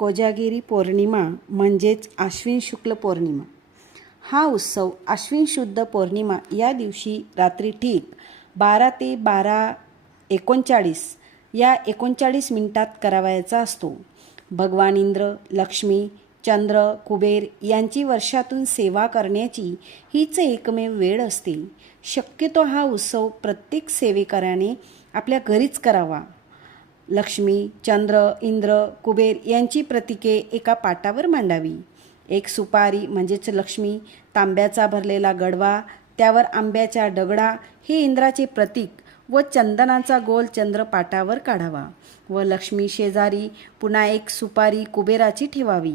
कोजागिरी पौर्णिमा म्हणजेच आश्विन शुक्ल पौर्णिमा। हा उत्सव आश्विन शुद्ध पौर्णिमा या दिवशी रात्री ठीक 12 ते 12:39 या 39 मिनिटात करावयाचा असतो। भगवान इंद्र, लक्ष्मी, चंद्र, कुबेर यांची वर्षातून सेवा करण्याची हीच एकमेव वेळ असते। शक्यतो हा उत्सव प्रत्येक सेवेकऱ्याने आपल्या घरीच करावा। लक्ष्मी, चंद्र, इंद्र, कुबेर यांची प्रतीके एका पाटावर मांडावी। एक सुपारी म्हणजेच लक्ष्मी, तांब्याचा भरलेला गडवा, त्यावर आंब्याच्या दगडा हे इंद्राचे प्रतीक व चंदनाचा गोल चंद्र पाटावर काढावा व लक्ष्मी शेजारी पुन्हा एक सुपारी कुबेराची ठेवावी।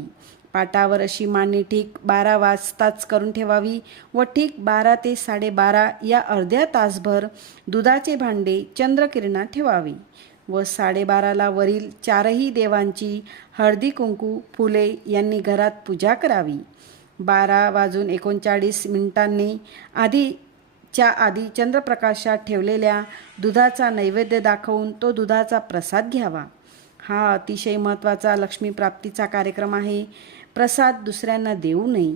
पाटावर अशी मांडणी ठीक 12 वाजताच करून ठेवावी व ठीक 12 ते 12:30 या अर्ध्या तासभर दुधाचे भांडे चंद्रकिरणात ठेवावे व 12:30ला वरील चारही देवांची हळदी कुंकू फुले यांनी घरात पूजा करावी। 12:39 आधी चंद्रप्रकाशात ठेवलेल्या दुधाचा नैवेद्य दाखवून तो दुधाचा प्रसाद घ्यावा। हा अतिशय महत्त्वाचा लक्ष्मी प्राप्तीचा कार्यक्रम आहे। प्रसाद दुसऱ्यांना देऊ नये।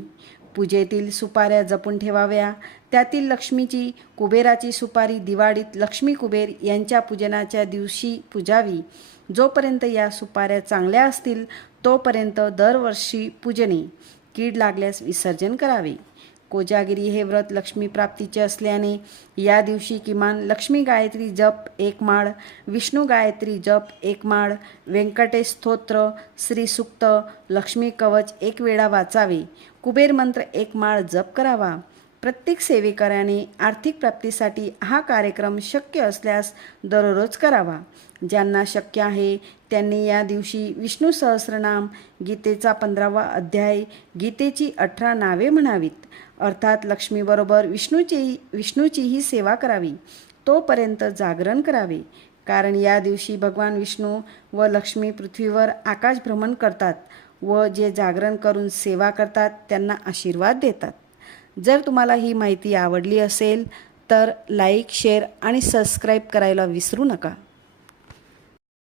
पूजेतील सुपाऱ्या जपून ठेवाव्या। त्यातील लक्ष्मीची, कुबेराची सुपारी दिवाळीत लक्ष्मी कुबेर यांच्या पूजनाच्या दिवशी पूजावी। जोपर्यंत या सुपाऱ्या चांगल्या असतील तोपर्यंत दरवर्षी पूजने, कीड लागल्यास विसर्जन करावे। कोजागिरी हे व्रत लक्ष्मी प्राप्तीचे असल्याने या दिवशी किमान लक्ष्मी गायत्री जप 1 माळ, विष्णू गायत्री जप 1 माळ, व्यंकटेश स्तोत्र, श्री सूक्त, लक्ष्मी कवच 1 वेळा वाचावे, कुबेर मंत्र 1 माळ जप करावा। प्रत्येक सेवेकऱ्याने आर्थिक प्राप्तीसाठी हा कार्यक्रम शक्य असल्यास दररोज करावा। ज्यांना शक्य आहे त्यांनी या दिवशी विष्णू सहस्रनाम, गीतेचा 15वा अध्याय, गीतेची 18 नावे म्हणावीत। अर्थात लक्ष्मीबरोबर विष्णूचीही सेवा करावी। तोपर्यंत जागरण करावे, कारण या दिवशी भगवान विष्णू व लक्ष्मी पृथ्वीवर आकाश भ्रमण करतात व जे जागरण करून सेवा करतात त्यांना आशीर्वाद देतात। जर तुम्हाला ही माहिती आवडली असेल तर लाईक, शेअर आणि सबस्क्राईब करायला विसरू नका।